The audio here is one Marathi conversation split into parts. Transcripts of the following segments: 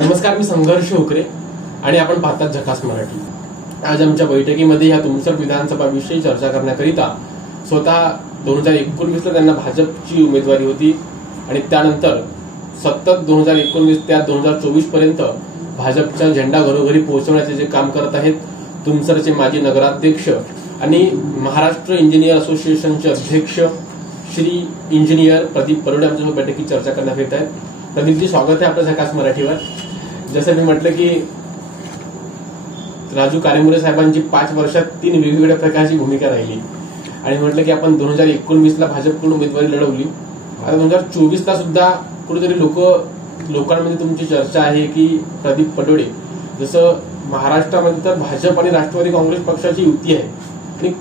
नमस्कार, मी संघर्ष होकरे आणि आपण पाहतात झकास मराठी। आज आमच्या बैठकीमध्ये या तुमसर विधानसभा विषयी चर्चा करण्याकरिता स्वतः 2019ला त्यांना भाजपची उमेदवारी होती आणि त्यानंतर सतत 2019 ते 2024 पर्यंत भाजपचा झेंडा घरोघरी पोहोचवण्याचे जे काम करत आहेत तुमसरचे माजी नगराध्यक्ष आणि महाराष्ट्र इंजिनियर असोसिएशनचे अध्यक्ष श्री इंजिनियर प्रदीप परोडे आमच्यासोबत बैठकीत चर्चा करण्यात येत आहेत। प्रदीपजी, स्वागत आहे आपल्या झकास मराठीवर। जसं मी म्हटलं की राजू कारेमुरे साहेबांची 5 वर्षात 3 वेगवेगळ्या प्रकारची भूमिका राहिली आणि म्हटलं की आपण 2019ला भाजपकडून उमेदवारी लढवली, आता 2024ला सुद्धा कुठेतरी लोकांमध्ये तुमची चर्चा आहे की प्रदीप परोडे, जसं महाराष्ट्रामध्ये तर भाजप आणि राष्ट्रवादी काँग्रेस पक्षाची युती आहे आणि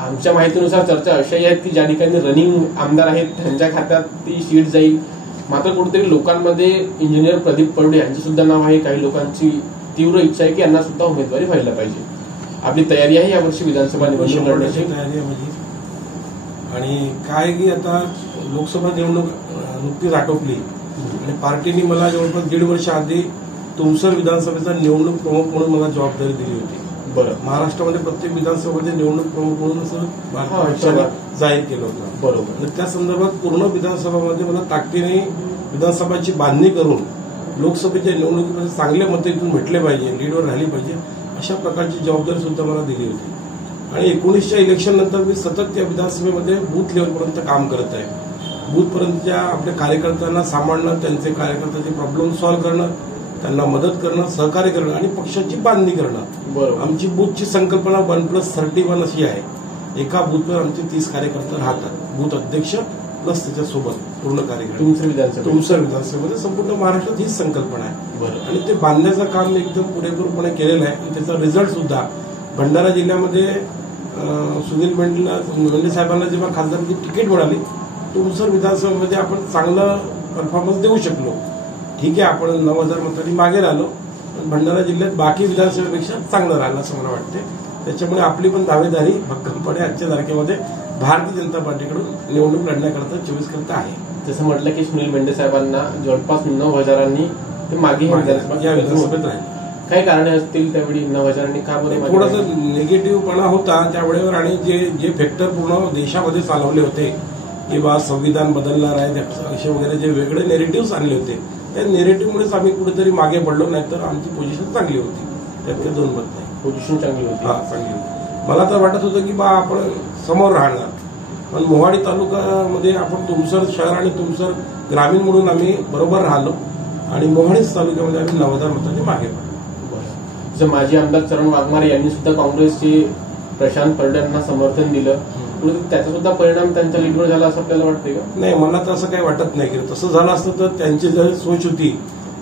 आमच्या माहितीनुसार चर्चा अशाही आहेत की ज्या ठिकाणी रनिंग आमदार आहेत त्यांच्या खात्यात ती सीट जाईल, मात्र कुठेतरी लोकांमध्ये इंजिनियर प्रदीप परोडे यांचं सुद्धा नाव आहे। काही लोकांची तीव्र इच्छा आहे की यांना सुद्धा उमेदवारी व्हायला पाहिजे। आपली तयारी आहे यावर्षी विधानसभा निवडणूक लढण्याची? तयारी आहे माझी। आणि काय की आता लोकसभा निवडणूक नुकतीच आटोपली आणि पार्टीने मला जवळपास 1.5 वर्ष आधी तुमसर विधानसभेचा निवडणूक प्रमुख म्हणून मला जबाबदारी दिली होती। बरं, महाराष्ट्रामध्ये प्रत्येक विधानसभेमध्ये निवडणूक प्रमुख म्हणून असं पक्षाने जाहीर केलं होतं। बरोबर। आणि त्या संदर्भात पूर्ण विधानसभामध्ये मला ताकदीने विधानसभाची बांधणी करून लोकसभेच्या निवडणुकीमध्ये चांगले मतं इथून भेटले पाहिजे, लीडवर राहिली पाहिजे, अशा प्रकारची जबाबदारी सुद्धा मला दिली होती। आणि 19च्या इलेक्शन नंतर मी सतत त्या विधानसभेमध्ये बूथ लेवलपर्यंत काम करत आहे। बूथपर्यंतच्या आपल्या कार्यकर्त्यांना सांभाळणं, त्यांचे कार्यकर्त्यांचे प्रॉब्लेम सॉल्व्ह करणं, त्यांना मदत करणं, सहकार्य करणं आणि पक्षाची बांधणी करणं। बरोबर। आमची बूथची संकल्पना 1+31 अशी आहे। एका बूथवर आमचे 30 कार्यकर्ते राहतात, बूथ अध्यक्ष प्लस त्याच्यासोबत पूर्ण कार्यकर्ते। तुमसर विधानसभेमध्ये संपूर्ण महाराष्ट्रात हीच संकल्पना आहे। बरं। आणि ते बांधण्याचं काम एकदम पुरेपूरपणे केलेलं आहे आणि त्याचा रिझल्ट सुद्धा भंडारा जिल्ह्यामध्ये सुनील मेंढे साहेबांना जेव्हा खासदारकी तिकीट मिळाली, तुमसर विधानसभेमध्ये आपण चांगलं परफॉर्मन्स देऊ शकलो। ठीक आहे, आपण 9,000 मतांनी मागे राहिलो, पण भंडारा जिल्ह्यात बाकी विधानसभेपेक्षा चांगलं राहिलं असं मला वाटते। त्याच्यामुळे आपली पण दावेदारी भक्कमपणे आजच्या तारखेमध्ये भारतीय जनता पार्टीकडून निवडणूक लढण्याकरता 24 करता आहे। जसं म्हटलं की सुनील मेंढे साहेबांना जवळपास 9,000नी ते मागे या विधानसभेत राहिले। काही कारणे असतील त्यावेळी 9,000नी का बरं? थोडासा निगेटिव्हपणा होता त्यावेळेवर आणि जे फॅक्टर पूर्ण देशामध्ये चालवले होते किंवा संविधान बदलणार आहे असे वगैरे जे वेगळे नेरेटिव्ह आणले होते, त्या नेरेटिव्हमुळेच आम्ही कुठेतरी मागे पडलो, नाहीतर आमची पोझिशन चांगली होती, त्यात काही 2 मत नाही। पोझिशन चांगली होती? हा, चांगली होती। मला तर वाटत होतं की आपण समोर राहणार, पण मोहाडी तालुक्यामध्ये आपण तुमसर शहर आणि तुमसर ग्रामीण म्हणून आम्ही बरोबर राहिलो आणि मोहाडीच तालुक्यामध्ये आम्ही 9,000 मतांनी मागे पडलो। जसं माजी आमदार चरण वाघमारे यांनी सुद्धा काँग्रेसचे प्रशांत परोडे यांना समर्थन दिलं, त्याचा सुद्धा परिणाम त्यांच्या लीडवर झाला असं आपल्याला वाटतंय का? नाही, मला तर असं काही वाटत नाही की तसं झालं असतं तर त्यांची जर सोच होती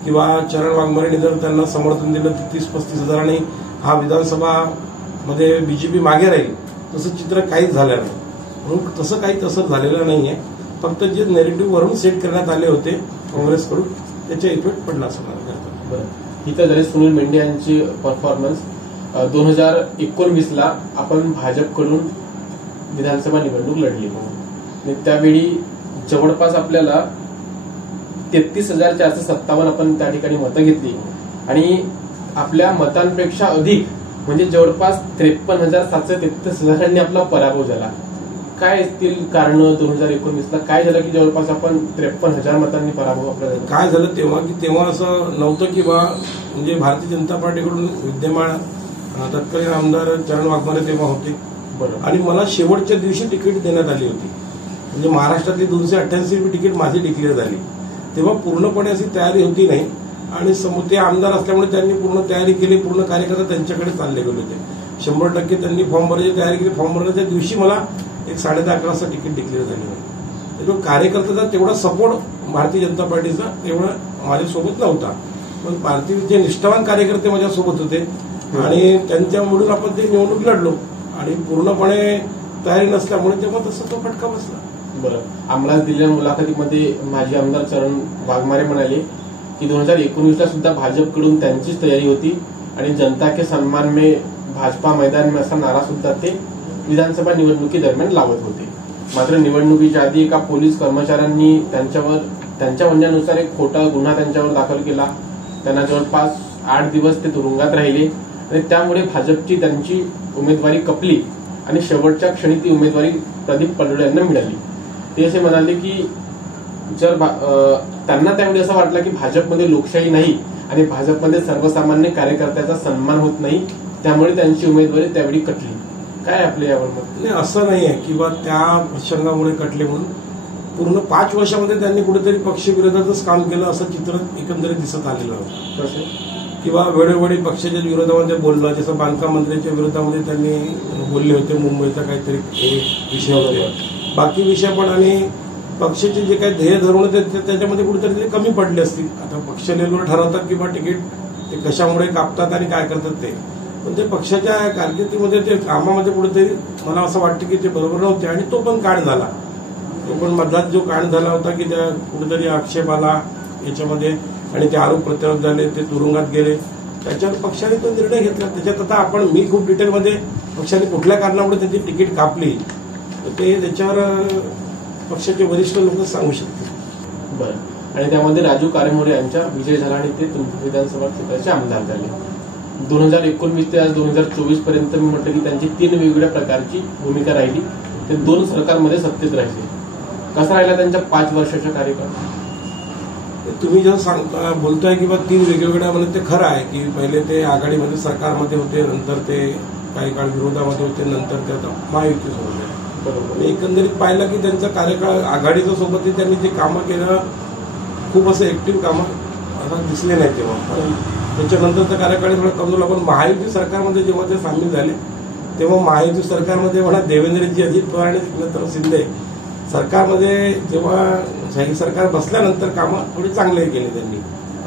किंवा चरण वाघमारेने जर त्यांना समर्थन दिलं 30-35 हजारांनी हा विधानसभामध्ये बीजेपी मागे राहील, तसं चित्र काहीच झालं नाही। म्हणून तसं झालेलं नाहीये, फक्त जे नेरेटिव्ह वरून सेट करण्यात आले होते काँग्रेसकडून त्याचा इफेक्ट पडला असं मला वाटतं। बरं, इथं जरी सुनील मेंढे यांची परफॉर्मन्स 2019ला आपण भाजपकडून विधानसभा निवडणूक लढली आणि त्यावेळी जवळपास आपल्याला 33,457 आपण त्या ठिकाणी मतं घेतली आणि आपल्या मतांपेक्षा अधिक म्हणजे जवळपास 53,733 आपला पराभव झाला। काय असतील कारण 2019ला काय झालं की जवळपास आपण 53,000 मतांनी पराभव आपला? काय झालं तेव्हा असं नव्हतं की म्हणजे भारतीय जनता पार्टीकडून विद्यमान तत्कालीन आमदार चरण वाघमारे तेव्हा होते। बरोबर। आणि मला शेवटच्या दिवशी तिकीट देण्यात आली होती, म्हणजे महाराष्ट्रातली 288 तिकीट माझी डिक्लेअर झाली। तेव्हा पूर्णपणे अशी तयारी होती नाही आणि ते आमदार असल्यामुळे त्यांनी पूर्ण तयारी केली, पूर्ण कार्यकर्ते त्यांच्याकडे चालले गेले होते। 100% त्यांनी फॉर्म भरायची तयारी केली। फॉर्म भरण्याच्या दिवशी मला 10:30 वाजता तिकीट डिक्लेअर झाली होती। त्याच्यामुळे कार्यकर्त्याचा तेवढा सपोर्ट भारतीय जनता पार्टीचा तेवढा माझ्यासोबत नव्हता, पण भारतीय जे निष्ठावान कार्यकर्ते माझ्यासोबत होते आणि त्यांच्यामुळे आपण ते निवडणूक लढलो आणि पूर्णपणे तयारी नसल्यामुळे तेव्हा तसा तो फटका बसला। बरं, आम्हाला दिलेल्या मुलाखतीमध्ये माजी आमदार चरण वाघमारे म्हणाले की 2019ला सुद्धा भाजपकडून त्यांचीच तयारी होती आणि जनता के सन्मान में भाजपा मैदान में असा नारा सुद्धा ते विधानसभा निवडणुकी दरम्यान लावत होते। मात्र निवडणुकीच्या आधी एका पोलीस कर्मचाऱ्यांनी त्यांच्या म्हणण्यानुसार एक खोटा गुन्हा त्यांच्यावर दाखल केला त्यांना जवळपास 8 दिवस ते तुरुंगात राहिले आणि त्यामुळे भाजपची त्यांची उमेदवारी कपली आणि शेवटच्या क्षणी ती उमेदवारी प्रदीप पडोळे यांना मिळाली. ते असे म्हणाले की जर त्यांना त्यावेळी असं वाटलं की भाजपमध्ये लोकशाही नाही आणि भाजपमध्ये सर्वसामान्य कार्यकर्त्याचा सन्मान होत नाही, त्यामुळे त्यांची उमेदवारी त्यावेळी कटली. काय आपले यावर मत? नाही, असं नाही आहे किंवा त्या प्रसंगामुळे कटले म्हणून. पूर्ण 5 वर्षामध्ये त्यांनी कुठेतरी पक्षविरोधातच काम केलं असं चित्र एकंदरीत दिसत आलेलं होतं. कसे किंवा वेळोवेळी पक्षाच्या विरोधामध्ये बोलणं, जसं बांधकाम मंत्र्यांच्या विरोधामध्ये त्यांनी बोलले होते, मुंबईचा काहीतरी एक विषय होते, बाकी विषय पण, आणि पक्षाचे जे काही ध्येय धोरण होते त्याच्यामध्ये कुठेतरी ते कमी पडले असतील. आता पक्ष लेवलवर ठरवतात किंवा तिकीट ते कशामुळे कापतात आणि काय करतात ते, पण ते पक्षाच्या कारकिर्दीमध्ये ते कामामध्ये कुठेतरी मला असं वाटतं की ते बरोबर नव्हते. आणि तो पण कांड झाला, तो पण मधलाच जो कांड झाला होता की त्या कुठेतरी आक्षेप आला याच्यामध्ये आणि ते आरोप प्रत्यारोप झाले, ते तुरुंगात गेले, त्याच्यावर पक्षाने तो निर्णय घेतला. त्याच्यात आता आपण मी खूप डिटेलमध्ये पक्षाने कुठल्या कारणामुळे त्यांची तिकीट कापली ते त्याच्यावर पक्षाचे वरिष्ठ लोक सांगू शकतील. बरं. आणि त्यामध्ये राजू कारेमोरे यांचा विजय झाला आणि ते विधानसभा क्षेत्राचे आमदार झाले. 2019 ते आज 2024 पर्यंत मी म्हटलं की त्यांची 3 वेगवेगळ्या प्रकारची भूमिका राहिली. ते 2 सरकारमध्ये सत्तेत राहिले. कसा राहिला त्यांच्या 5 वर्षाचा कार्यकाळ? तुम्ही जसं बोलताय किंवा 3 वेगवेगळ्या, म्हणजे ते खरं आहे की पहिले ते आघाडीमध्ये सरकारमध्ये होते, नंतर ते काही काळ विरोधामध्ये होते, नंतर ते आता महायुतीसोबत होते. बरोबर. एकंदरीत पाहिलं की त्यांचा कार्यकाळ आघाडीच्या सोबतही त्यांनी जे कामं केलं, खूप असं ऍक्टिव्ह कामं आता दिसले नाही तेव्हा. पण त्याच्यानंतरचा कार्यकाळ थोडा कमजोर. पण महायुती सरकारमध्ये जेव्हा ते सामील झाले तेव्हा महायुती सरकारमध्ये म्हणा देवेंद्रजी, अजित पवार आणि नंतर शिंदे सरकारमध्ये जेव्हा शाही सरकार बसल्यानंतर कामं थोडी चांगली केली त्यांनी,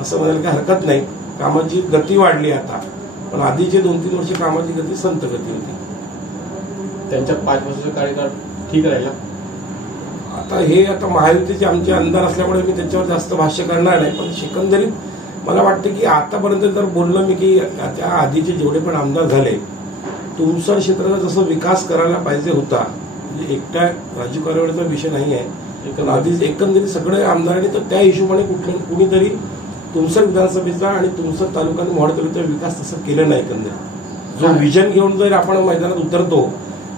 असं म्हणायला काही हरकत नाही. कामाची गती वाढली आता, पण आधीचे 2-3 वर्ष कामाची गती संत गती होती. त्यांच्या 5 वर्षाचा कार्यकाळ ठीक राहिला. आता महायुतीचे आमचे आमदार असल्यामुळे मी त्याच्यावर जास्त भाष्य करणार नाही, पण एकंदरीत मला वाटतं की आतापर्यंत जर बोललो मी की त्या आधीचे जेवढे पण आमदार झाले, तुमसर क्षेत्राचा जसं विकास करायला पाहिजे होता, म्हणजे एकट्या राजू कारेमोरेचा विषय नाही आहे, पण आधीच एकंदरीत सगळे आमदारांनी तर त्या हिशोबाने कुणीतरी तुमसर विधानसभेचा आणि तुमसर तालुका आणि मोहोळ तालुक्याचा विकास तसं केलं नाही. एकंदरीत जो विजन घेऊन जर आपण मैदानात उतरतो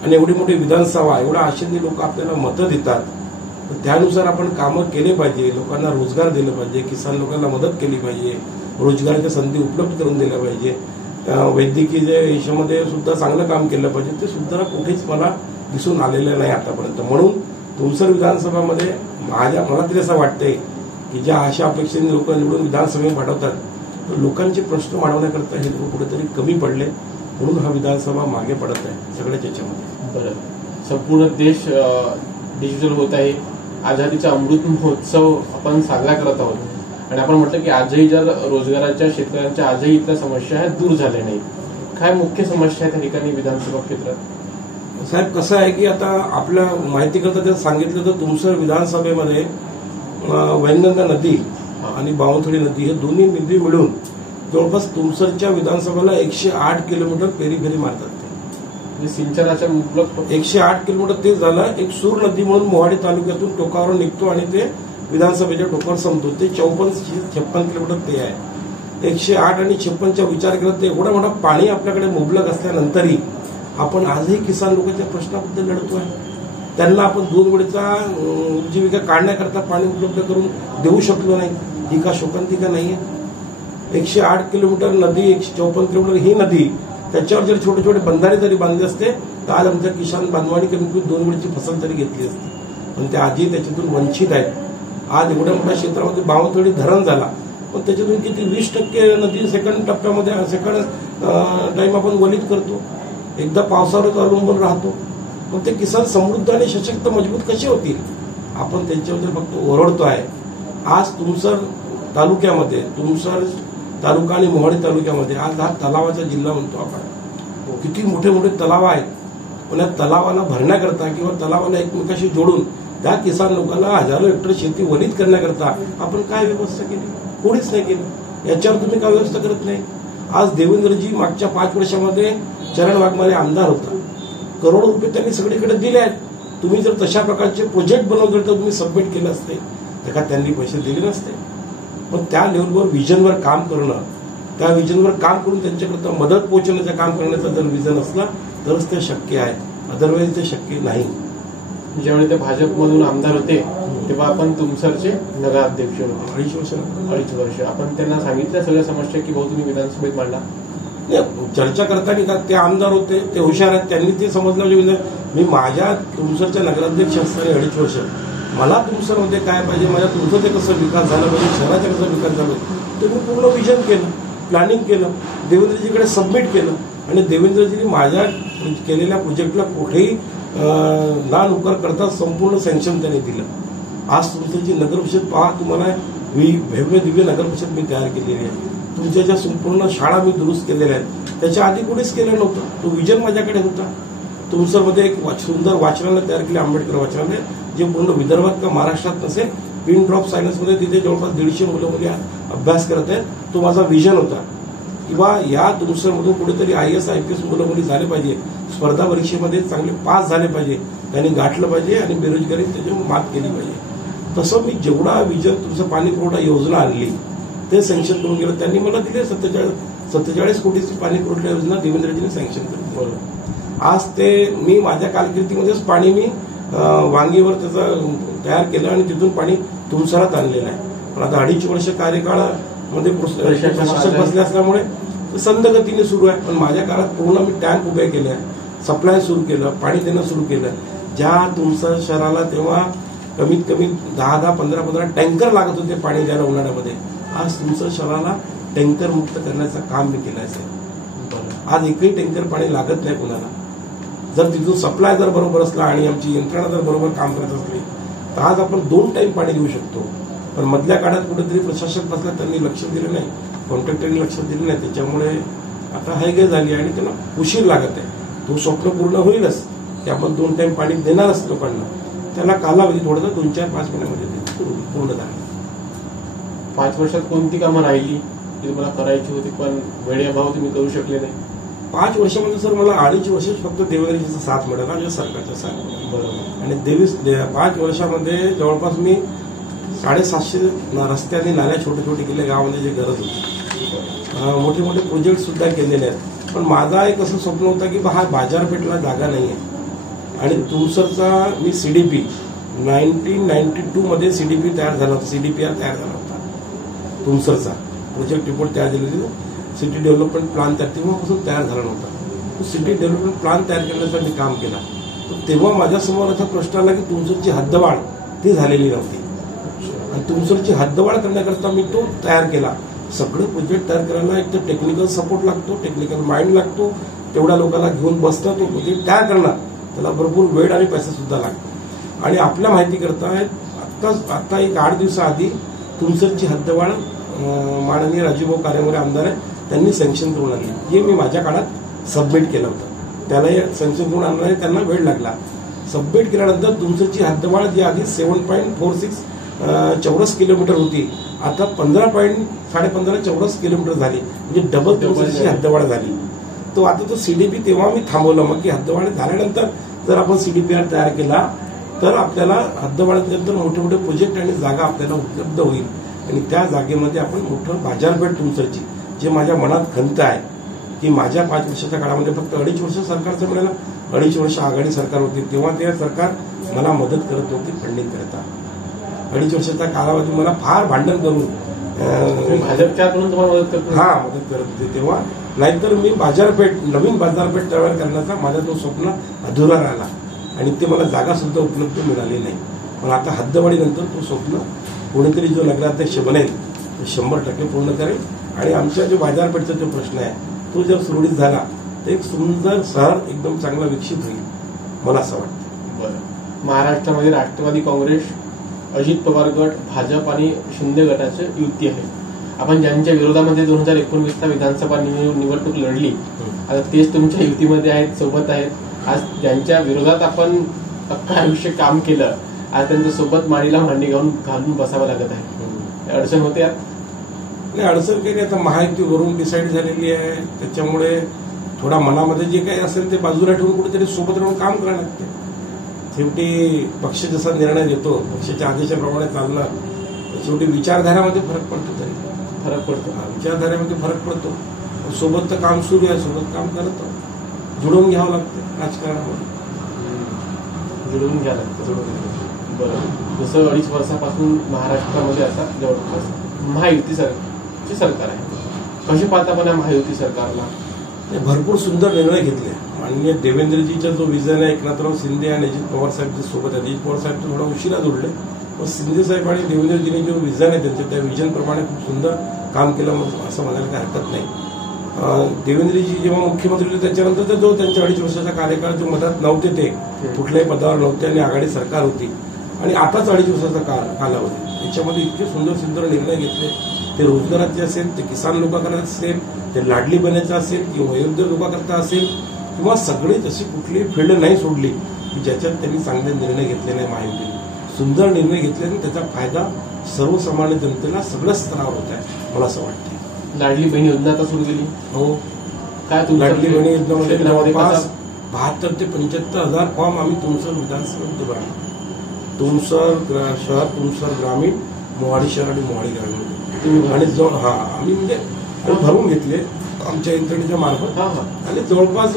आणि एवढी मोठी विधानसभा, एवढा आशेने लोक आपल्याला मतं देतात, त्यानुसार आपण कामं केले पाहिजे, लोकांना रोजगार दिले पाहिजे, किसान लोकांना मदत केली पाहिजे, रोजगाराच्या संधी उपलब्ध करून दिल्या पाहिजे, वैद्यकीय याच्यामध्ये सुद्धा चांगलं काम केलं पाहिजे. ते सुद्धा कुठेच मला दिसून आलेलं नाही आतापर्यंत. म्हणून तुमसर विधानसभामध्ये मला तरी असं वाटतंय की ज्या अशा अपेक्षेने लोक निवडून विधानसभेत पाठवतात, तर लोकांचे प्रश्न मांडवण्याकरता हे लोक कुठेतरी कमी पडले, म्हणून हा विधानसभा मागे पडत आहे सगळ्याच याच्यामध्ये. बरं. संपूर्ण देश डिजिटल होत आहे. आझादीचा अमृत महोत्सव आपण साजरा करत आहोत आणि आपण म्हटलं की आजही जर रोजगाराच्या, शेतकऱ्यांच्या आजही इथल्या समस्या आहेत दूर झाल्या नाही. काय मुख्य समस्या आहेत त्या ठिकाणी विधानसभा क्षेत्रात? साहेब, कसं आहे की आता आपल्या माहितीकरता जर सांगितलं तर तुमसर विधानसभेमध्ये वैनगंगा नदी आणि बावनथडी नदी हे दोन्ही नदी मिळून जवळपास तुमसरच्या विधानसभेला 108 किलोमीटर पेरीफेरी मारतात. सिंचनाच्या मुबलक 108 किलोमीटर ते झालं. एक सूर नदी म्हणून मोहाडी तालुक्यातून टोकावर निघतो आणि ते विधानसभेच्या टोकावर संपतो. ते 54-56 किलोमीटर ते आहे. 108 आणि 56चा विचार केला तर एवढा मोठा पाणी आपल्याकडे मुबलक असल्यानंतरही आपण आजही किसान लोकांच्या प्रश्नाबद्दल लढतो आहे. त्यांना आपण 2 वेळेचा उपजीविका काढण्याकरता पाणी उपलब्ध करून देऊ शकलो नाही. ही का शोकांतिका नाहीये? 108 किलोमीटर नदी, 154 किलोमीटर ही नदी, त्याच्यावर जर छोटे छोटे बंधारे जरी बांधले असते तर आज आमच्या किसान बांधवांनी कमी कमी 2 वेळची फसल तरी घेतली असती. पण ते आजही त्याच्यातून वंचित आहेत. आज एवढ्या मोठ्या क्षेत्रामध्ये बावनथडी धरण झाला, पण त्याच्यातून किती 20% नदी सेकंड टप्प्यामध्ये, सेकंड टाइम आपण वलित करतो. एकदा पावसावर अवलंबून राहतो. पण ते किसान समृद्ध आणि सशक्त मजबूत कसे होतील? आपण त्यांच्यावर फक्त ओरडतो आहे. आज तुमसर तालुक्यामध्ये, तुमसर तालुका आणि मोहाडी तालुक्यामध्ये आज हा तलावाचा जिल्हा म्हणतो आपण. किती मोठे मोठे तलाव आहेत, पण या तलावाला भरण्याकरता किंवा तलावाला एकमेकाशी जोडून त्या किसान लोकांना हजारो हेक्टर शेती वलित करण्याकरता आपण काय व्यवस्था केली? कोणीच नाही केली. याच्यावर तुम्ही काय व्यवस्था करत नाही? आज देवेंद्रजी मागच्या 5 वर्षामध्ये चरण वाघमारे आमदार होता. करोडो रुपये त्यांनी सगळीकडे दिले आहेत. तुम्ही जर तशा प्रकारचे प्रोजेक्ट बनवले तर तुम्ही सबमिट केले असते, तर का त्यांनी पैसे दिले नसते? पण त्या लेवलवर विजनवर काम करणं, त्या विजनवर काम करून त्यांच्याकरता मदत पोहोचवण्याचं काम करण्याचा जर विजन असला तरच ते शक्य आहे, अदरवाईज ते शक्य नाही. ज्यावेळी ते भाजपमधून आमदार होते तेव्हा आपण तुमसरचे नगराध्यक्ष होते 2.5 वर्ष. आपण त्यांना सांगितल्या सगळ्या समस्या की भाऊ तुम्ही विधानसभेत मांडला? चर्चा करताना का ते आमदार होते, ते हुशार आहेत, त्यांनी ते समजलं म्हणजे मी माझ्या तुमसरच्या नगराध्यक्ष असताना 2.5 वर्ष मला तुमसरमध्ये काय पाहिजे, माझ्या तुमचं ते कसं विकास झाला पाहिजे, शहराचा कसा विकास झाला पाहिजे, ते मी पूर्ण विजन केलं, प्लॅनिंग केलं, देवेंद्रजीकडे सबमिट केलं आणि देवेंद्रजींनी माझ्या केलेल्या प्रोजेक्टला कुठेही ना नुकार करता संपूर्ण सँक्शन त्यांनी दिलं. आज तुमची नगरपरिषद पहा, तुम्हाला भव्य दिव्य नगरपरिषद मी तयार केलेली आहे. तुमच्या ज्या संपूर्ण शाळा मी दुरुस्त केलेल्या आहेत त्याच्या आधी कुठेच केलं नव्हतं. तो विजन माझ्याकडे होता. तुमसरमध्ये एक सुंदर वाचनालय तयार केले, आंबेडकर वाचनालय, जे पूर्ण विदर्भात का महाराष्ट्रात नसेल. पिन ड्रॉप सायन्समध्ये तिथे जवळपास 150 मुलं मुली अभ्यास करत आहेत. तो माझा विजन होता. किंवा या तुमसरमधून कुठेतरी IAS IPS मुलं मुली झाले पाहिजे, स्पर्धा परीक्षेमध्ये चांगले पास झाले पाहिजे, त्यांनी गाठलं पाहिजे आणि बेरोजगारी त्याच्यावर मात केली पाहिजे. तसं मी जेवढा विजन तुमचं पाणी पुरवठा योजना आणली ते सँक्शन करून गेलं. त्यांनी मला दिले 47 कोटीची पाणी पुरवठा योजना देवेंद्रजीने सँक्शन करून. आज ते मी माझ्या कारकिर्दीमध्येच पाणी मी वांगीवर त्याचं तयार केलं आणि तिथून पाणी तुमसरात आणलेलं आहे. पण आता 2.5 वर्ष कार्यकाळामध्ये प्रशासक बसले असल्यामुळे संथ गतीने सुरू आहे. पण माझ्या काळात पूर्ण मी टँक उभे केले, सप्लाय सुरू केलं, पाणी देणं सुरू केलं. ज्या तुमसर शहराला तेव्हा कमीत कमी 10 15 टँकर लागत होते पाणी द्यायला उन्हाळ्यामध्ये, आज तुमचं शहराला टँकर मुक्त करण्याचं काम मी केलं आहे. आज एकही टँकर पाणी लागत नाही कुणाला. जर तिथून सप्लाय जर बरोबर असला आणि आमची यंत्रणा जर बरोबर काम करत असली तर आज आपण 2 टाइम पाणी देऊ शकतो. पण मधल्या काळात कुठेतरी प्रशासक बसला, त्यांनी लक्ष दिलं नाही, कॉन्ट्रॅक्टरनी लक्ष दिलं नाही. त्याच्यामुळे आता हायगे झाली आणि त्यांना उशीर लागत आहे. तो स्वप्न पूर्ण होईलच की आपण 2 टाइम पाणी देणारच लोकांना. त्याला कालावधी थोडा 2-4-5 महिन्यामध्ये पूर्ण झाला. 5 वर्षात कोणती कामं राहिली जी तुम्हाला करायची होती पण वेळेअभाव तुम्ही करू शकले नाही? 5 वर्षामध्ये सर मला 2.5 वर्ष फक्त देवेंद्रजीचा साथ मिळाला, म्हणजे सरकारचा साथ मिळाला. बरोबर. आणि 5 वर्षामध्ये जवळपास मी 750 रस्त्यांनी नाल्या छोटे केले, गावामध्ये जे गरज होती. मोठे मोठे प्रोजेक्ट सुद्धा केलेले आहेत. पण माझा एक असं स्वप्न होतं की हा बाजारपेठला जागा नाही आहे आणि तुमसरचा मी CDP 1992 मध्ये CDP तयार झाला होता, CDPR तयार झाला होता. तुमसरचा प्रोजेक्ट रिपोर्ट तयार झालेली, सिटी डेव्हलपमेंट प्लॅन तेव्हापासून तयार झाला नव्हता. सिटी डेव्हलपमेंट प्लॅन तयार करण्याचं मी काम केला. तेव्हा माझ्यासमोर असा प्रश्न आला की तुमसरची हद्दवाढ ती झालेली नव्हती आणि तुमसरची हद्दवाढ करण्याकरता मी तो तयार केला. सगळे प्रोजेक्ट तयार करायला एक तर टेक्निकल सपोर्ट लागतो, टेक्निकल माइंड लागतो, तेवढ्या लोकांना घेऊन बसतं तो प्रोजेक्ट तयार करणार, त्याला भरपूर वेळ आणि पैसा सुद्धा लागतो. आणि आपल्या माहिती करता आता एक 8 दिवसाआधी तुमसरची हद्दवाढ माननीय राजूभाऊ कारेमोरे आमदार आहेत, त्यांनी सँक्शन करून आणली, जे मी माझ्या काळात सबमिट केलं होतं. त्यालाही सँक्शन करून आणणारे त्यांना वेळ लागला. सबमिट केल्यानंतर तुमसरची हद्दवाढ जी आधी 7.46 चौरस किलोमीटर होती, आता 15.15 चौरस किलोमीटर झाली, म्हणजे डबल तुमसरची हद्दवाढ झाली. तो आता तो CDP तेव्हा मी थांबवलं. मग की हद्दवाढ झाल्यानंतर जर आपण CDPR तयार केला तर आपल्याला हद्दवाढीनंतर मोठे मोठे प्रोजेक्ट आणि जागा आपल्याला उपलब्ध होईल आणि त्या जागेमध्ये आपण मोठं बाजारपेठ तुमसरची, जे माझ्या मनात खंत आहे की माझ्या 5 वर्षाच्या काळामध्ये फक्त 2.5 वर्ष सरकारचं मिळालं, 2.5 वर्ष आघाडी सरकार होती, तेव्हा ते सरकार मला मदत करत नव्हती फंडिंग करता. 2.5 वर्षाच्या कालावधी मला फार भांडण करून भाजपच्याकडून तुम्हाला मदत करत होते तेव्हा. नाहीतर मी नवीन बाजारपेठ तयार करण्याचा माझा तो स्वप्न अधुरा राहिला आणि ते मला जागा सुद्धा उपलब्ध मिळाली नाही. पण आता हद्दवाढीनंतर तो स्वप्न कोणीतरी जो नगराध्यक्ष बनेल ते 100% पूर्ण करेल आणि आमच्या जो बाजारपेठचा जो प्रश्न आहे तो जर सुरळीत झाला तर एक सुंदर शहर एकदम चांगला विकसित होईल, मला असं वाटतं. बरं. महाराष्ट्रामध्ये राष्ट्रवादी काँग्रेस, अजित पवार गट, भाजप आणि शिंदे गटाची युती आहे. आपण ज्यांच्या विरोधामध्ये 2019ला विधानसभा निवडणूक लढली, आता तेच तुमच्या युतीमध्ये आहेत, सोबत आहेत. आज ज्यांच्या विरोधात आपण अख्खं आयुष्य काम केलं, आज त्यांच्या सोबत मांडीला मांडी घालून बसावं लागत आहे. अडचण होते यात? नाही, अडचण काही नाही. आता महायुतीवरून डिसाईड झालेली आहे, त्याच्यामुळे थोडा मनामध्ये जे काही असेल ते बाजूला ठेवून कुठेतरी सोबत राहून काम करायला लागते. शेवटी पक्ष जसा निर्णय देतो, पक्षाच्या आदेशाप्रमाणे चालणं शेवटी विचारधारामध्ये फरक पडतो तरी फरक पडतो. विचारधारेमध्ये फरक पडतो. सोबत तर काम सुरू आहे, सोबत काम करत आहोत. जुळवून घ्यावं लागतं राजकारणामध्ये. जुळवून घ्या लागतं. बरं, जसं 2.5 वर्षापासून महाराष्ट्रामध्ये आता जवळपास महायुती सरकार आहे. कशी पाहता पण महायुती सरकारला? भरपूर सुंदर निर्णय घेतले. माननीय देवेंद्रजीचा जो विजन आहे, एकनाथराव शिंदे आणि अजित पवार साहेब सोबत आहे. अजित पवार साहेब थोडा उशिरा जोडले, पण शिंदे साहेब आणि देवेंद्रजीने जो विजन आहे त्यांच्या त्या विजनप्रमाणे खूप सुंदर काम केलं असं म्हणायला काही हरकत नाही. देवेंद्रजी जेव्हा मुख्यमंत्री होते त्याच्यानंतर जो त्यांच्या 2.5 वर्षाचा कार्यकाळ जो मदत नव्हते, ते कुठल्याही पदावर नव्हते आणि आघाडी सरकार होती. आणि आताच 2.5 वर्षाचा कालावधी, त्याच्यामध्ये इतके सुंदर सुंदर निर्णय घेतले. ते रोजगाराचे असेल, ते किसान लोकांकरता असेल, ते लाडली बहिणीचं असेल, किंवा वयोवृद्ध लोकांकरता असेल, किंवा सगळीच अशी कुठलीही फील्ड नाही सोडली की ज्याच्यात त्यांनी चांगले निर्णय घेतले नाही. महायुतीने सुंदर निर्णय घेतले आणि त्याचा फायदा सर्वसामान्य जनतेला सगळ्याच स्तरावर होत आहे मला असं वाटतं. लाडली बहीण योजना आता सुरू केली. हो, काय लाडली बहीण योजनेमध्ये जवळपास 72 ते 75 हजार फॉर्म आम्ही तुमसर विधानसभेत भरले. तुमसर शहर, तुमसर ग्रामीण, मोहाडी शहर आणि मोहाडी ग्रामीण, आणि आम्ही म्हणजे भरून घेतले आमच्या यंत्रणेच्या मार्फत. आणि जवळपास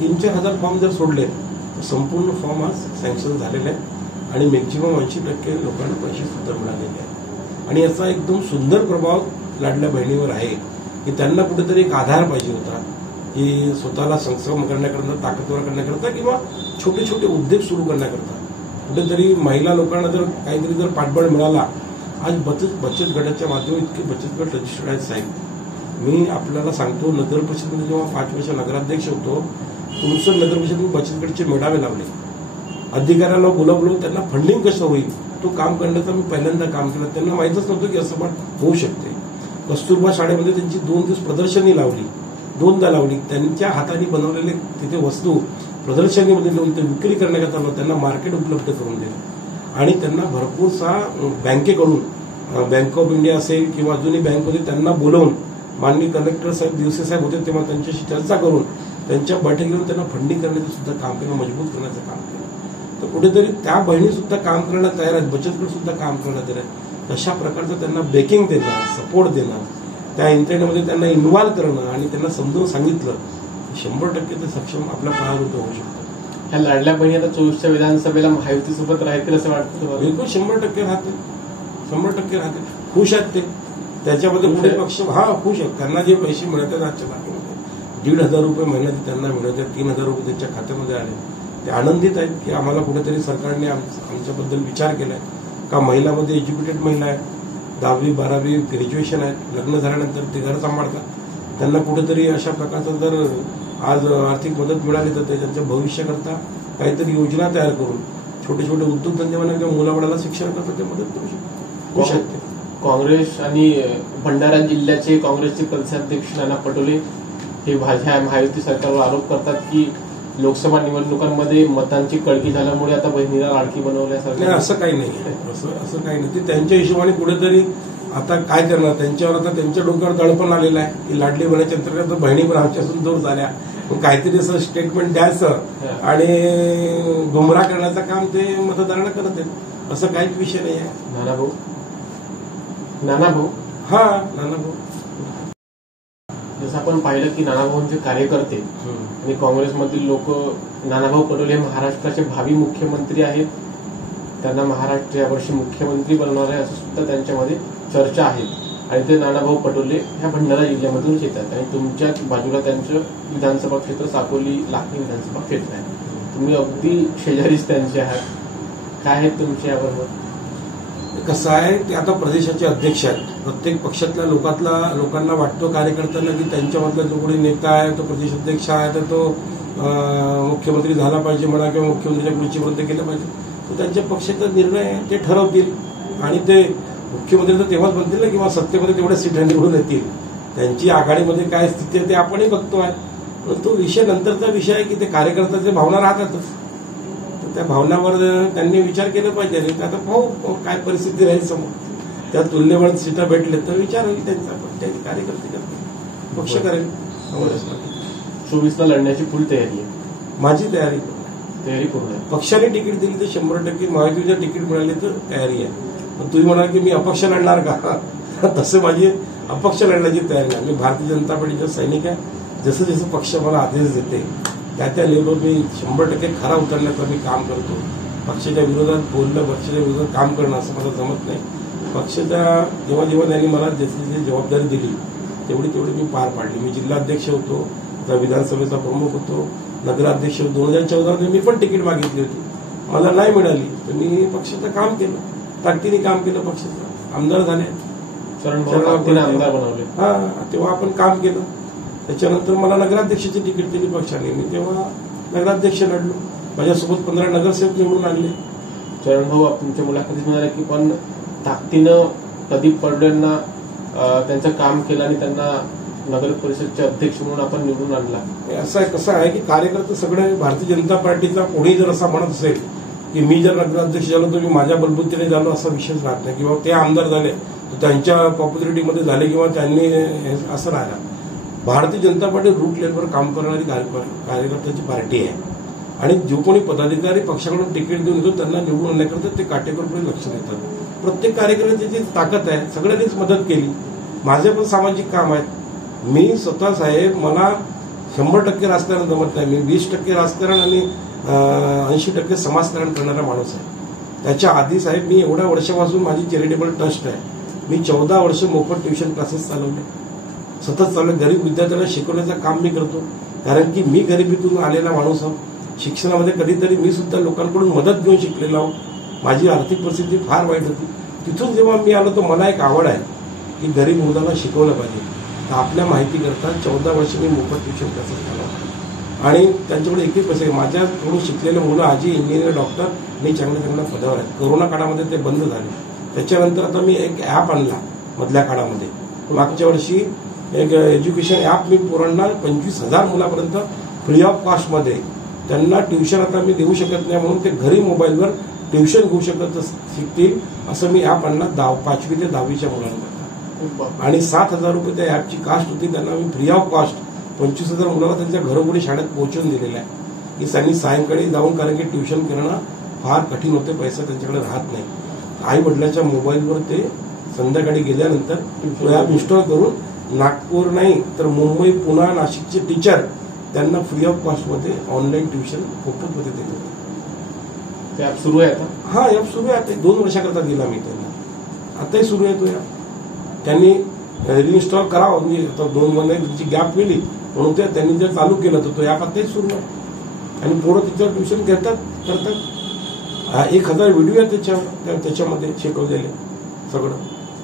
3-4 हजार फॉर्म जर सोडले तर संपूर्ण फॉर्म आज सँक्शन झालेले आहेत आणि मॅक्झिमम 80% लोकांना पैसे सुद्धा मिळालेले आहेत. आणि याचा एकदम सुंदर प्रभाव लाडल्या बहिणीवर आहे की त्यांना कुठेतरी एक आधार पाहिजे होता की स्वतःला सक्षम करण्याकरता, ताकदवर करण्याकरता, किंवा छोटे छोटे उद्योग सुरू करण्याकरता कुठेतरी महिला लोकांना जर काहीतरी जर पाठबळ मिळाला. आज बचत गटाच्या माध्यमातून इतके बचत गट रजिस्टर्ड आहेत साहेब. मी आपल्याला सांगतो, नगर परिषदेमध्ये जेव्हा 5 वर्ष नगराध्यक्ष होतो, तुमचं नगर परिषदेमध्ये बचत गटचे मेळावे लावले, अधिकाऱ्याला बोलवलं, त्यांना फंडिंग कसं होईल तो काम करण्याचं मी पहिल्यांदा काम केलं. त्यांना माहीतच नव्हतं की असं पण होऊ शकते. कस्तुरबा शाळेमध्ये त्यांची 2 दिवस प्रदर्शनी लावली, 2दा लावली. त्यांच्या हाताने बनवलेले तिथे वस्तू प्रदर्शनीमध्ये लावून ते विक्री करण्याकरता त्यांना मार्केट उपलब्ध करून दिलं. आणि त्यांना भरपूरसा बँकेकडून, बँक ऑफ इंडिया असेल किंवा अजूनही बँक होते, त्यांना बोलवून माननीय कलेक्टर साहेब, दिवसे साहेब होते तेव्हा त्यांच्याशी चर्चा करून त्यांच्या बैठकीवर त्यांना फंडिंग करण्याचं सुद्धा काम केलं, मजबूत करण्याचं काम केलं. तर कुठेतरी त्या बहिणी सुद्धा काम करण्यात तयार आहेत, बचत गट सुद्धा काम करण्यात तयार आहेत. तशा प्रकारचं त्यांना बेकिंग देणं, सपोर्ट देणं, त्या यंत्रणेमध्ये त्यांना इन्व्हॉल्व करणं आणि त्यांना समजून सांगितलं 100% ते सक्षम आपल्या पायावर होऊ शकतं. ह्या लाडल्या बहिणी आता 24च्या विधानसभेला महायुतीसोबत राहतील असं वाटतं तुम्हाला? बिलकुल 100% राहतील, 100% राहतील. खुश आहेत ते. त्याच्यामध्ये पुढे पक्ष खुश आहेत. त्यांना जे पैसे मिळत आहेत आजच्या तारखेमध्ये 1,500 रुपये महिन्यात त्यांना मिळत आहेत, 3,000 रुपये त्यांच्या खात्यामध्ये आले. ते आनंदित आहेत की आम्हाला कुठेतरी सरकारने आमच्याबद्दल विचार केलाय. का महिलामध्ये एज्युकेटेड महिला आहेत, 10वी 12वी ग्रॅज्युएशन आहेत, लग्न झाल्यानंतर ते घर सांभाळतात. त्यांना कुठेतरी अशा प्रकारचं जर आज आर्थिक मदत मिळाली तर ते त्यांच्या भविष्याकरता काहीतरी योजना तयार करून छोटे छोटे उद्योगधंदेवांना किंवा मुलाबाळाला शिक्षण करता ते मदत करू शकते. काँग्रेस आणि भंडारा जिल्ह्याचे काँग्रेसचे प्रदेशाध्यक्ष नाना पटोले हे महायुती सरकारवर आरोप करतात की लोकसभा निवडणुकांमध्ये मतांची कळकी झाल्यामुळे आता बहिणीला लाडकी बनवल्यासारखं. नाही, असं काही नाही, असं काही नाही. ते त्यांच्या हिशोबाने कुठेतरी आता काय करणार, त्यांच्यावर आता त्यांच्या डोक्यावर दडपण आलेलं आहे की लाडली बहिणीच्या अंतर्गत बहिणी पण आमच्यासून दूर झाल्या, काहीतरी असं स्टेटमेंट द्यायचं आणि गुमराह करण्याचं काम ते मतदारांना करत आहेत. असं काहीच विषय नाही आहे. नाना भाऊ जसं आपण पाहिलं की नानाभाऊंचे कार्यकर्ते आणि काँग्रेसमधील लोक, नानाभाऊ पटोले हे महाराष्ट्राचे भावी मुख्यमंत्री आहेत, त्यांना महाराष्ट्र यावर्षी मुख्यमंत्री बनवणार आहे असं सुद्धा त्यांच्यामध्ये चर्चा आहे. आणि ते नानाभाऊ पटोले ह्या भंडारा जिल्ह्यामधूनच येतात आणि तुमच्या बाजूला त्यांचं विधानसभा क्षेत्र साकोली लाखनी विधानसभा क्षेत्र आहे. तुम्ही अगदी शेजारीच त्यांचे आहात. काय आहेत तुमच्या याबरोबर? कसं आहे की आता प्रदेशाचे अध्यक्ष आहेत. प्रत्येक पक्षातल्या लोकांना वाटतो, कार्यकर्त्यांना, की त्यांच्यामधला जो कोणी नेता आहे तो प्रदेश अध्यक्ष आहे तर तो मुख्यमंत्री झाला पाहिजे म्हणा किंवा मुख्यमंत्र्यांच्या खुर्चीपर्यंत गेलं पाहिजे. तर त्यांच्या पक्षाचा निर्णय ते ठरवतील आणि ते मुख्यमंत्री तर तेव्हाच बनतील ना किंवा सत्तेमध्ये तेवढ्या सीटा निवडून येतील. त्यांची आघाडीमध्ये काय स्थिती आहे ते आपणही बघतोय. पण तो विषय नंतरचा विषय आहे की ते कार्यकर्त्याचे भावना राहतातच. त्या भावनावर त्यांनी विचार केला पाहिजे. आणि आता पाहू काय परिस्थिती राहील समोर. त्या तुलनेवर सीटा भेटले तर विचार होईल त्यांचा. पण त्याचे कार्यकर्ते करतील, पक्ष करेल. 24ला लढण्याची फुल तयारी आहे. माझी तयारी पूर्ण आहे. पक्षाने तिकीट दिली तर 100%, महायुतीला तिकीट मिळाली तर तयारी आहे. तुम्ही म्हणाल की मी अपक्ष लढणार का तसं माझी अपक्ष लढण्याची तयारी नाही. मी भारतीय जनता पार्टीचा सैनिक आहे. जसं जसं पक्ष मला आदेश देते त्या लेवलवर मी 100% खरा उतरण्याचं मी काम करतो. पक्षाच्या विरोधात बोलणं, पक्षाच्या विरोधात काम करणं असं मला जमत नाही. पक्षाच्या जेव्हा जेव्हा त्यांनी मला जशी जबाबदारी दिली तेवढी मी पार पाडली. मी जिल्हाध्यक्ष होतो, आता विधानसभेचा प्रमुख होतो, नगराध्यक्ष 2014 मध्ये मी पण तिकीट मागितली होती, मला नाही मिळाली. तर मी पक्षाचं काम केलं, ताकदीने काम केलं, पक्षाचं आमदार झाले, आमदार बनवले. हा, तेव्हा आपण काम केलं. त्याच्यानंतर मला नगराध्यक्षाची तिकीट दिली पक्षाने, मी तेव्हा नगराध्यक्ष लढलो. माझ्यासोबत 15 नगरसेवक निवडून आणले. चरण भाऊ तुमच्या मुलाखतीत म्हणाले की पण ताकदीनं प्रदीप पडळेंना त्यांचं काम केलं आणि त्यांना नगर परिषदचे अध्यक्ष म्हणून आपण निवडून आणला. असं आहे, कसं आहे की कार्यकर्ते सगळे भारतीय जनता पार्टीचा कोणी जर असा म्हणत असेल की मी जर नगराध्यक्ष झालो तर मी माझ्या बलबुद्धीने झालो असा विषयच राहत नाही, किंवा ते आमदार झाले तर त्यांच्या पॉप्युलरिटीमध्ये झाले किंवा त्यांनी असं राहिला. भारतीय जनता पार्टी रूट लेवलवर काम करणारी कार्यकर्त्याची पार्टी आहे आणि जो कोणी पदाधिकारी पक्षाकडून तिकीट देऊन येतो त्यांना निवडून आणण्याकरता ते काटेकोरपणे लक्ष देतात. प्रत्येक कार्यकर्त्याची ताकद आहे, सगळ्यांनीच मदत केली. माझे पण सामाजिक काम आहेत. मी स्वतः साहेब मला 100% राजकारण जमत नाही. मी 20% राजकारण आणि 80% समाजकारण करणारा माणूस आहे. त्याच्या आधी साहेब मी एवढ्या वर्षापासून माझी चॅरिटेबल ट्रस्ट आहे. मी 14 वर्ष मोफत ट्युशन क्लासेस चालवले, सतत चालवले. गरीब विद्यार्थ्यांना शिकवण्याचं काम मी करतो, कारण की मी गरिबीतून आलेला माणूस आहो. शिक्षणामध्ये कधीतरी मी सुद्धा लोकांकडून मदत घेऊन शिकलेलो आहो. माझी आर्थिक परिस्थिती फार वाईट होती. तिथून जेव्हा मी आलो तर मला एक आवड आहे की गरीब मुलांना शिकवलं पाहिजे. तर आपल्या माहिती करता 14 वर्ष मी मोफत ट्युशन क्लासेस चालवतो आणि त्यांच्याकडे एकही पैसे. माझ्याकडून शिकलेले मुलं आजी इंजिनियर, डॉक्टर आणि चांगल्या पदावर आहेत. कोरोना काळामध्ये ते बंद झाले. त्याच्यानंतर आता मी एक ॲप आणला मधल्या काळामध्ये. मागच्या वर्षी एक एज्युकेशन ॲप मी पोरांना 25,000 मुलापर्यंत फ्री ऑफ कॉस्टमध्ये त्यांना ट्युशन आता मी देऊ शकत नाही म्हणून ते घरी मोबाईलवर ट्युशन घेऊ शकत शिकतील असं मी ॲप आणला 5वी ते 10वीच्या मुलांना. आणि 7,000 रुपये त्या ॲपची कास्ट होती. त्यांना मी फ्री ऑफ कॉस्ट 25,000 मुलांना त्यांच्या घरोघरी शाळेत पोहोचवून दिलेलं आहे की त्यांनी सायंकाळी जाऊन, कारण की ट्युशन करणं फार कठीण होते, पैसा त्यांच्याकडे राहत नाही. आई वडिलांच्या मोबाईलवर ते संध्याकाळी गेल्यानंतर तो ॲप इन्स्टॉल करून नागपूर नाही तर मुंबई, पुणे, नाशिकचे टीचर त्यांना फ्री ऑफ कॉस्टमध्ये ऑनलाईन ट्युशन मोफतमध्ये देत होते. ते ॲप सुरू आहे आता? हा, ॲप सुरू आहे आता. 2 वर्षाकरता दिला मी त्यांना, आताही सुरू आहे तो ॲप. त्यांनी रिइन्स्टॉल करावं, म्हणजे आता 2 महिन्याची गॅप मिळली म्हणून त्यांनी जर चालू केलं तर तो ॲप आताही सुरू आहे आणि पोरं तिच्यावर ट्युशन करतात. 1,000 व्हिडिओ आहेत त्याच्यामध्ये शिकवलेले सगळं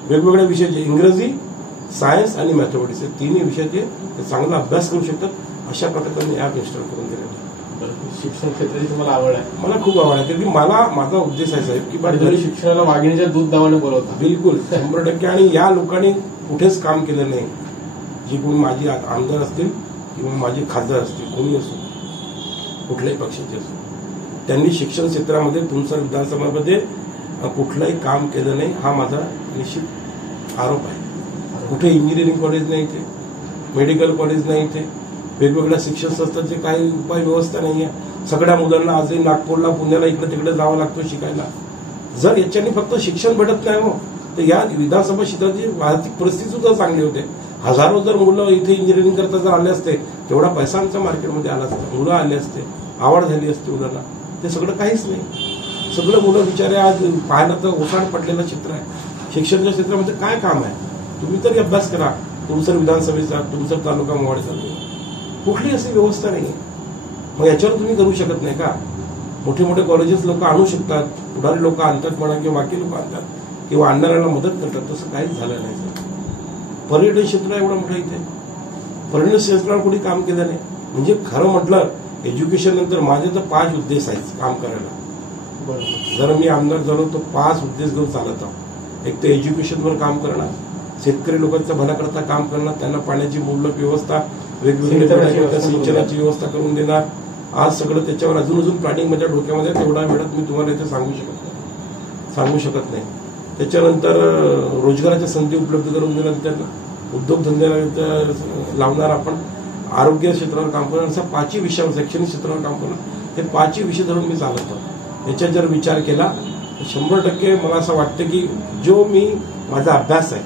वेगवेगळ्या विषयाचे, इंग्रजी, सायन्स आणि मॅथमॅटिक्स हे 3ही विषयाचे ते चांगला अभ्यास करू शकतात. अशा प्रकारे मी ॲप इन्स्टॉल करून दिलेलं. शिक्षण क्षेत्राची तुम्हाला आवड आहे? मला खूप आवड आहे, कारण की माझा उद्देश आहे साहेब की घरी शिक्षणाला वाघिणीच्या दूध दावाने बोलवता. बिलकुल 100%. आणि या लोकांनी कुठेच काम केलं नाही. जी कोणी माझी आमदार असतील किंवा माझे खासदार असतील, कोणी असो, कुठल्याही पक्षाचे असो, त्यांनी शिक्षण क्षेत्रामध्ये तुमच्या विधानसभामध्ये कुठलंही काम केलं नाही, हा माझा निश्चित आरोप आहे. कुठे इंजिनिअरिंग कॉलेज नाही इथे, मेडिकल कॉलेज नाही इथे, वेगवेगळ्या शिक्षण संस्थांची काही उपाय व्यवस्था नाही आहे. सगळ्या मुलांना आजही नागपूरला, पुण्याला, इकडे तिकडे जावं लागतं शिकायला. जर याच्याने फक्त शिक्षण भेटत नाही हो तर या विधानसभा क्षेत्राची आर्थिक परिस्थिती सुद्धा चांगली होते. हजारो जर मुलं इथे इंजिनिअरिंग करता जर आले असते, तेवढा पैसा आमच्या मार्केटमध्ये आला असता, मुलं आले असते, आवड झाली असते मुलांना. ते सगळं काहीच नाही. सगळं मुलं बिचारे आज पाहायला तर ओसाड पडलेलं चित्र आहे. शिक्षणाच्या क्षेत्रामध्ये काय काम आहे? तुम्ही तरी अभ्यास करा. तुमचं विधानसभेचा, तुमचं तालुका मोवाड चालू, कुठली अशी व्यवस्था नाही. मग याच्यावर तुम्ही करू शकत नाही का? मोठे मोठे कॉलेजेस लोक आणू शकतात, पुढारी लोक आणतात म्हणा किंवा बाकी लोक आणतात किंवा आणणाऱ्याला मदत करतात. तसं काहीच झालं नाही सर. पर्यटन क्षेत्र एवढं मोठं इथे, पर्यटन क्षेत्रावर कोणी काम केलं नाही. म्हणजे खरं म्हटलं एज्युकेशन नंतर माझे तर 5 उद्देश आहेत काम करायला. जर मी आमदार झालो तर 5 उद्देश घेऊन चालत आहोत. एक तर एज्युकेशनवर काम करणं, शेतकरी लोकांच्या भल्याकरता काम करणं, त्यांना पाण्याची मुबलक व्यवस्था, वेगवेगळ्या सिंचनाची व्यवस्था करून देणार. आज सगळं त्याच्यावर अजून प्लॅनिंग माझ्या डोक्यामध्ये, तेवढ्या वेळात मी तुम्हाला इथे सांगू शकत नाही. त्याच्यानंतर रोजगाराच्या संधी उपलब्ध करून देणार, त्यांना उद्योगधंद्याला लावणार आपण, आरोग्य क्षेत्रावर काम करणार, अशा 5ही विषयावर, शैक्षणिक क्षेत्रावर काम करणार. हे 5ही विषय धरून मी चालत आहोत. याच्यात जर विचार केला 100% मला असं वाटतं की जो मी माझा अभ्यास आहे,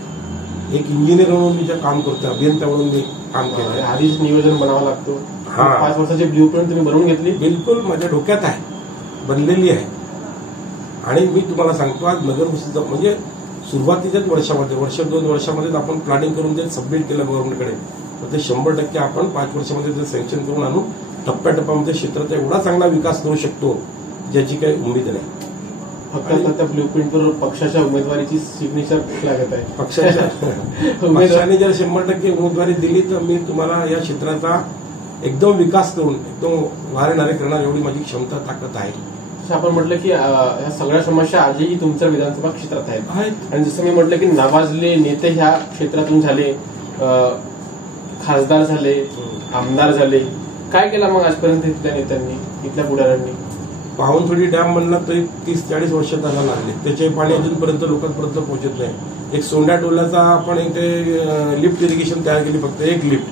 एक इंजिनियर म्हणून मी जे काम करतो, अभियंता म्हणून मी काम केलं आहे, आधीच नियोजन बनावं लागतो. हा. 5 वर्षाची ब्ल्यू प्रिंट तुम्ही बनवून घेतली. बिलकुल माझ्या डोक्यात आहे, बनलेली आहे. आणि मी तुम्हाला सांगतो आज नगर म्हणजे सुरुवातीच्याच वर्षामध्ये 1-2 वर्षामध्ये आपण प्लॅनिंग करून जे सबमिट केलं गव्हर्नमेंटकडे, तर ते 100% आपण 5 वर्षामध्ये ते सँक्शन करून आणून टप्प्याटप्प्यामध्ये क्षेत्राचा एवढा चांगला विकास करू शकतो ज्याची काही उमेद नाही. फक्त आता त्या ब्ल्यू प्रिंटवर पक्षाच्या उमेदवारीची सिग्नेचर लागत आहे. पक्षाने जर 100% उमेदवारी दिली तर मी तुम्हाला या क्षेत्राचा एकदम विकास करून एकदम वारेणारे करणार एवढी माझी क्षमता ताकद आहे. आपण म्हटलं की ह्या सगळ्या समस्या आजही तुमच्या विधानसभा क्षेत्रात आहेत. आणि जसं मी म्हटलं की नावाजले नेते ह्या क्षेत्रातून झाले, खासदार झाले, आमदार झाले. काय केलं मग आजपर्यंत इथल्या नेत्यांनी, इथल्या पुढाऱ्यांनी? पावनथडी डॅम म्हणला तरी 30-40 वर्ष त्याला लागले. त्याचे पाणी अजूनपर्यंत लोकांपर्यंत पोहोचत नाही. एक सोंड्या टोल्याचा आपण इथे लिफ्ट इरिगेशन तयार केली, फक्त एक लिफ्ट.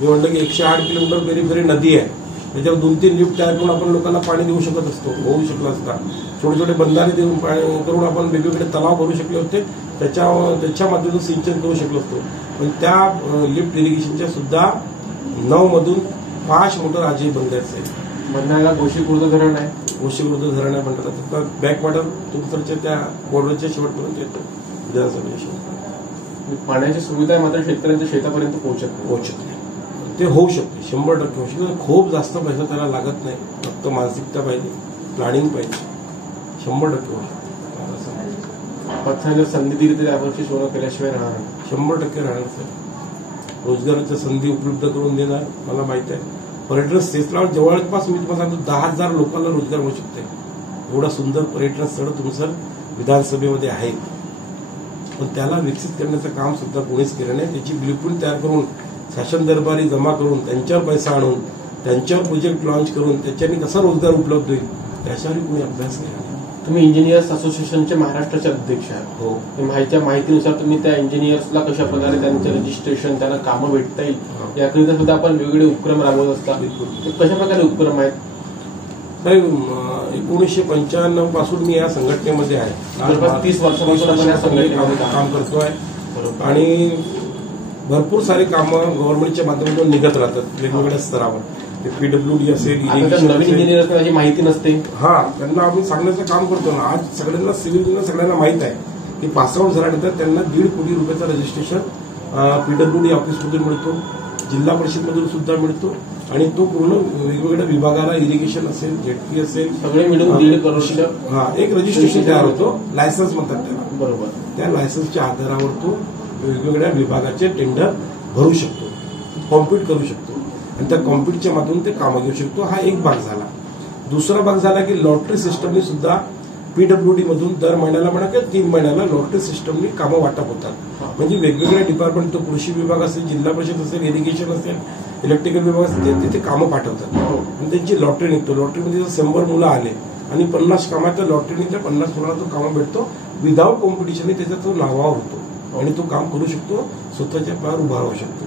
मी म्हटलं की 108 किलोमीटर पेरीफेरी नदी आहे, त्याच्यावर 2-3 लिफ्ट तयार करून आपण लोकांना पाणी देऊ शकत असतो, होऊ शकलं असता. छोटे छोटे बंधारे देऊन करून आपण वेगवेगळे तलाव भरू शकले होते, त्याच्या माध्यमातून सिंचन करू शकलो असतो. पण त्या लिफ्ट इरिगेशनच्या सुद्धा 9 मधून 5 मोटर आजही बंद आहेत. बंधाऱ्याला गोशीखुर्द धरण आहे, गोशीखुर्द धरण आहे म्हणतात. तर बॅकवॉटर तुमच्या त्या बॉर्डरच्या शेवटपर्यंत येतो विधानसभेच्या. पाण्याची सुविधा मात्र शेतकऱ्यांच्या शेतापर्यंत पोहोचत नाही. ते होऊ शकते, 100% होऊ शकते. खूप जास्त पैसा त्याला लागत नाही, फक्त मानसिकता पाहिजे, प्लॅनिंग पाहिजे. 100% होऊ शकते. पक्षाने जर संधी दिली तरी यावरची सोनं केल्याशिवाय राहणार नाही. 100% राहणार सर. रोजगाराच्या संधी उपलब्ध करून देणार. मला माहिती आहे पर्यटन स्थळावर जवळपास मी तुम्हाला सांगतो 10,000 लोकांना रोजगार मिळू शकते. एवढा सुंदर पर्यटन स्थळ तुमचं विधानसभेमध्ये आहे. पण त्याला विकसित करण्याचं काम सुद्धा कोणीच केलं नाही. त्याची ब्ल्यूप्रिंट तयार करून शासन दरबारी जमा करून त्यांच्यावर पैसा आणून त्यांच्यावर प्रोजेक्ट लॉन्च करून त्याच्याने कसा रोजगार उपलब्ध होईल त्याच्यावर कोणी अभ्यास केला नाही. तुम्ही इंजिनियर्स असोसिएशनचे महाराष्ट्राचे अध्यक्ष आहात. हो. माहितीनुसार तुम्ही त्या इंजिनियर्सला कशा प्रकारे त्यांचं रजिस्ट्रेशन, त्यांना कामं भेटता येईल याकरिता सुद्धा आपण वेगवेगळे उपक्रम राबवत असतात. कशा प्रकारे उपक्रम आहेत? 1995 पासून मी या संघटनेमध्ये आहे. 30 वर्षापासून आपण या संघटनेमध्ये काम करतोय. आणि भरपूर सारे कामं गव्हर्नमेंटच्या माध्यमातून निघत राहतात वेगवेगळ्या स्तरावर. पीडब्ल्यूडी असेल, नवीन इंजिनियर त्याची माहिती नसते. त्यांना आपण सांगण्याचं काम करतो ना. आज सगळ्यांना सिव्हिल इंजिनियर सगळ्यांना माहित आहे की पासआउट झाल्यानंतर त्यांना 1.5 कोटी रुपयाचं रजिस्ट्रेशन पीडब्ल्यूडी ऑफिसमधून मिळतो, जिल्हा परिषदमधून सुद्धा मिळतो. आणि तो पूर्ण वेगवेगळ्या विभागाला इरिगेशन असेल, जेटपी असेल, सगळे मिळून 1.5 करोड एक रजिस्ट्रेशन तयार होतो. लायसन्स म्हणतात त्याला. बरोबर. त्या लायसन्सच्या आधारावर तो वेगवेगळ्या विभागाचे टेंडर भरू शकतो, कॉम्पिट करू शकतो आणि त्या कॉम्पिटच्या माध्यमातून ते कामं घेऊ शकतो. हा एक भाग झाला. दुसरा भाग झाला की लॉटरी सिस्टमने सुद्धा पीडब्ल्यूडी मधून दर महिन्याला म्हणा किंवा 3 महिन्याला लॉटरी सिस्टमने कामं वाटप होतात. म्हणजे वेगवेगळे डिपार्टमेंट, तो कृषी विभाग असेल, जिल्हा परिषद असेल, इरिगेशन असेल, इलेक्ट्रिकल विभाग असेल, तिथे कामं पाठवतात आणि त्यांची लॉटरी निघतो. लॉटरीमध्ये जर 100 मुलं आले आणि 50 कामात त्या लॉटरीने त्या 50 मुलांना तो कामं भेटतो. विदाऊट कॉम्पिटिशन त्याचा तो नावावर होतो आणि तो काम करू शकतो, स्वतःच्या पायावर उभा राहू शकतो.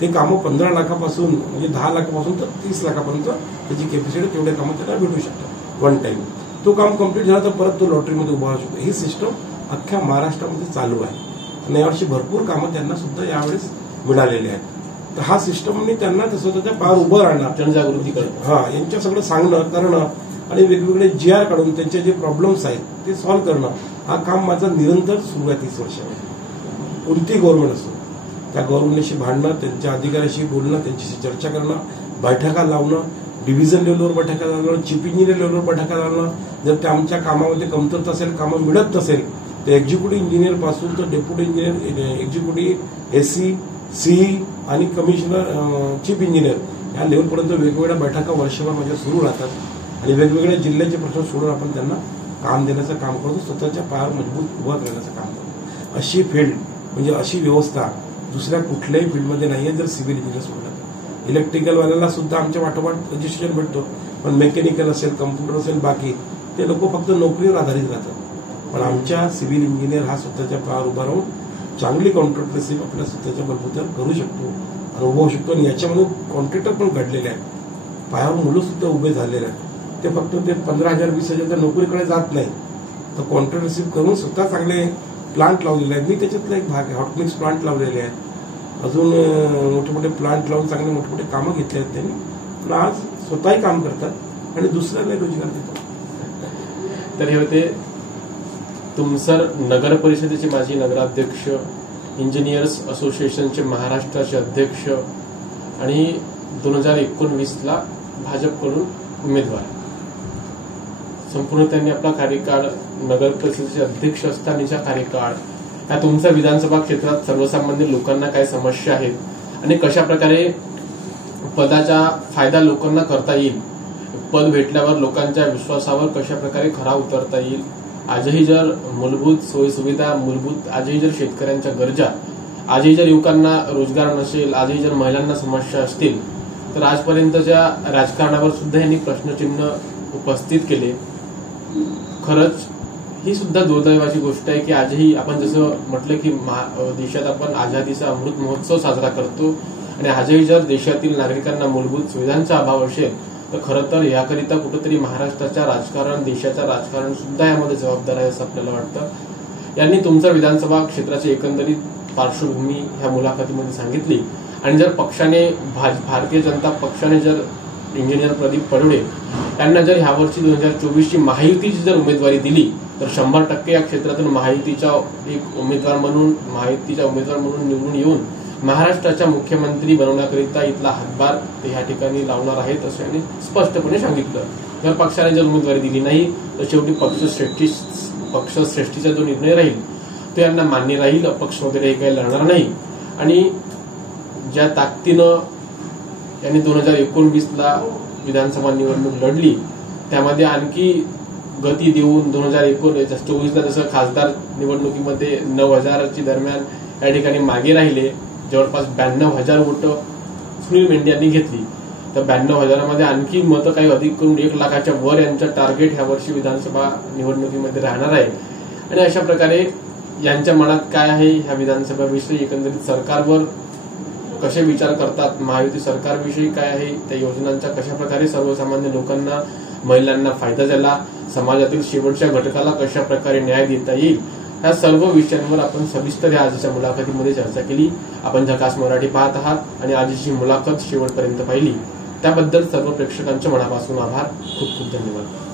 ते कामं 15 लाखापासून म्हणजे 10 लाखापासून तर 30 लाखापर्यंत त्याची कॅपॅसिटी, तेवढे कामं त्याला भेटू शकतात वन टाइम. तो काम कम्प्लीट झाला तर परत तो लॉटरीमध्ये उभा राहू शकतो. ही सिस्टम अख्ख्या महाराष्ट्रामध्ये चालू आहे आणि यावर्षी भरपूर कामं त्यांना सुद्धा यावेळेस मिळालेली आहेत. तर हा सिस्टमने त्यांना स्वतःच्या पायावर उभं राहणं, जनजागृती करणं, यांच्या सगळं सांगणं करणं आणि वेगवेगळे GR काढून त्यांचे जे प्रॉब्लेम्स आहेत ते सॉल्व्ह करणं, हा काम माझा निरंतर सुरू आहे 30 वर्षामध्ये. कोणतीही गव्हर्नमेंट असो, त्या गव्हर्नमेंटशी भांडणं, त्यांच्या अधिकाऱ्याशी बोलणं, त्यांच्याशी चर्चा करणं, बैठका लावणं, डिव्हिजन लेवलवर बैठका लावणं, चीफ इंजिनियर लेवलवर बैठका लावणं. जर त्या आमच्या कामामध्ये कमतरता असेल, कामं मिळत नसेल तर एक्झिक्युटिव्ह इंजिनियर पासून तर deputy engineer, executive SC, CE आणि कमिशनर, चीफ इंजिनियर या लेवलपर्यंत वेगवेगळ्या बैठका वर्षभर माझ्या सुरू राहतात आणि वेगवेगळ्या जिल्ह्याचे प्रश्न सोडून आपण त्यांना काम देण्याचं काम करतो, स्वतःच्या पायावर मजबूत उभा करण्याचं काम करतो. अशी फील्ड म्हणजे अशी व्यवस्था दुसऱ्या कुठल्याही फील्डमध्ये नाहीये जर सिव्हिल इंजिनियर सोडलं. इलेक्ट्रिकलवाल्याला सुद्धा आमच्या वाटोवाट रजिस्ट्रेशन भेटतो, पण मेकॅनिकल असेल, कम्प्युटर असेल, बाकी ते लोक फक्त नोकरीवर आधारित राहतात. पण आमच्या सिव्हिल इंजिनियर हा स्वतःच्या पायावर उभा राहून चांगली कॉन्ट्रॅक्टरशिप आपल्या स्वतःच्या बलबूत्यावर करू शकतो आणि उभं होऊ शकतो. आणि याच्यामध्ये कॉन्ट्रॅक्टर पण घडलेले आहेत, पायावर मुलं सुद्धा उभे झालेले आहेत. ते फक्त ते 15,000 20,000 नोकरीकडे जात नाही, तर कॉन्ट्रॅक्ट रिसीव्ह करून स्वतः चांगले प्लांट लावलेले आहेत. मी त्याच्यातला एक भाग आहे. हॉट मिक्स प्लांट लावलेले आहेत. अजून मोठे मोठे प्लांट लावून चांगले मोठे मोठे कामं घेतले आहेत त्यांनी. पण आज स्वतःही काम करतात आणि दुसऱ्याला रोजगार देतात. तर हे होते तुमसर नगर परिषदेचे माजी नगराध्यक्ष, इंजिनियर्स असोसिएशनचे महाराष्ट्राचे अध्यक्ष आणि 2019ला भाजपकडून उमेदवार. संपूर्ण त्यांनी आपला कार्यकाळ नगर परिषदेचे अध्यक्ष असतानाचा कार्यकाळ हा तुमच्या विधानसभा क्षेत्रात सर्वसामान्य लोकांना काय समस्या आहेत आणि कशा प्रकारे पदाचा फायदा लोकांना करता येईल, पद भेटल्यावर लोकांच्या विश्वासावर कशा प्रकारे खरा उतरता येईल. आजही जर मूलभूत सोयीसुविधा, आजही जर शेतकऱ्यांच्या गरजा, आजही जर युवकांना रोजगार नसेल, आजही जर महिलांना समस्या असतील, तर आजपर्यंतच्या राजकारणावर सुद्धा यांनी प्रश्नचिन्ह उपस्थित केले. खरंच ही सुद्धा दुर्दैवाची गोष्ट आहे की आजही आपण जसं म्हटलं की देशात आपण आझादीचा अमृत महोत्सव साजरा करतो आणि आजही जर देशातील नागरिकांना मूलभूत सुविधांचा अभाव असेल तर खरं तर याकरिता कुठेतरी महाराष्ट्राच्या राजकारण, देशाचं राजकारण सुद्धा यामध्ये जबाबदार आहे असं आपल्याला वाटतं. यांनी तुमच्या विधानसभा क्षेत्राची एकंदरीत पार्श्वभूमी ह्या मुलाखतीमध्ये सांगितली आणि जर पक्षाने भारतीय जनता पक्षाने जर इंजिनियर प्रदीप पडोळे यांना जर ह्यावर्षी 2024ची महायुतीची जर उमेदवारी दिली तर 100% या क्षेत्रातून महायुतीच्या उमेदवार म्हणून निवडून येऊन महाराष्ट्राच्या मुख्यमंत्री बनवण्याकरिता इथला हातभार ते ह्या ठिकाणी लावणार आहेत असं यांनी स्पष्टपणे सांगितलं. जर पक्षाने जर उमेदवारी दिली नाही तर शेवटी पक्षश्रेष्ठीचा जो निर्णय राहील तो यांना मान्य राहील. अपक्ष वगैरे हे काही लढणार नाही आणि ज्या ताकदीनं यांनी 2019ला विधानसभा निवडणूक लढली त्यामध्ये आणखी गती देऊन 2024ला जसं खासदार निवडणुकीमध्ये 9,000ची दरम्यान या ठिकाणी मागे राहिले. जवळपास 92,000 मतं सुनील मेंढे यांनी घेतली. तर 92,000मध्ये आणखी मतं काही अधिक करून 1 लाखाच्या वर यांचं टार्गेट ह्या वर्षी विधानसभा निवडणुकीमध्ये राहणार आहे. आणि अशा प्रकारे यांच्या मनात काय आहे ह्या विधानसभाविषयी, एकंदरीत सरकारवर कसे विचार करतात, महायुती सरकारविषयी काय आहे, त्या योजनांचा कशा प्रकारे सर्वसामान्य लोकांना, महिलांना फायदा झाला, समाजातील शेवटच्या घटकाला कशा प्रकारे न्याय देता येईल, ह्या सर्व विषयांवर आपण सविस्तर या आजच्या मुलाखतीमध्ये चर्चा केली. आपण झकास मराठी पाहत आहात आणि आजची मुलाखत शेवटपर्यंत पाहिली त्याबद्दल सर्व प्रेक्षकांचे मनापासून आभार. खूप खूप धन्यवाद.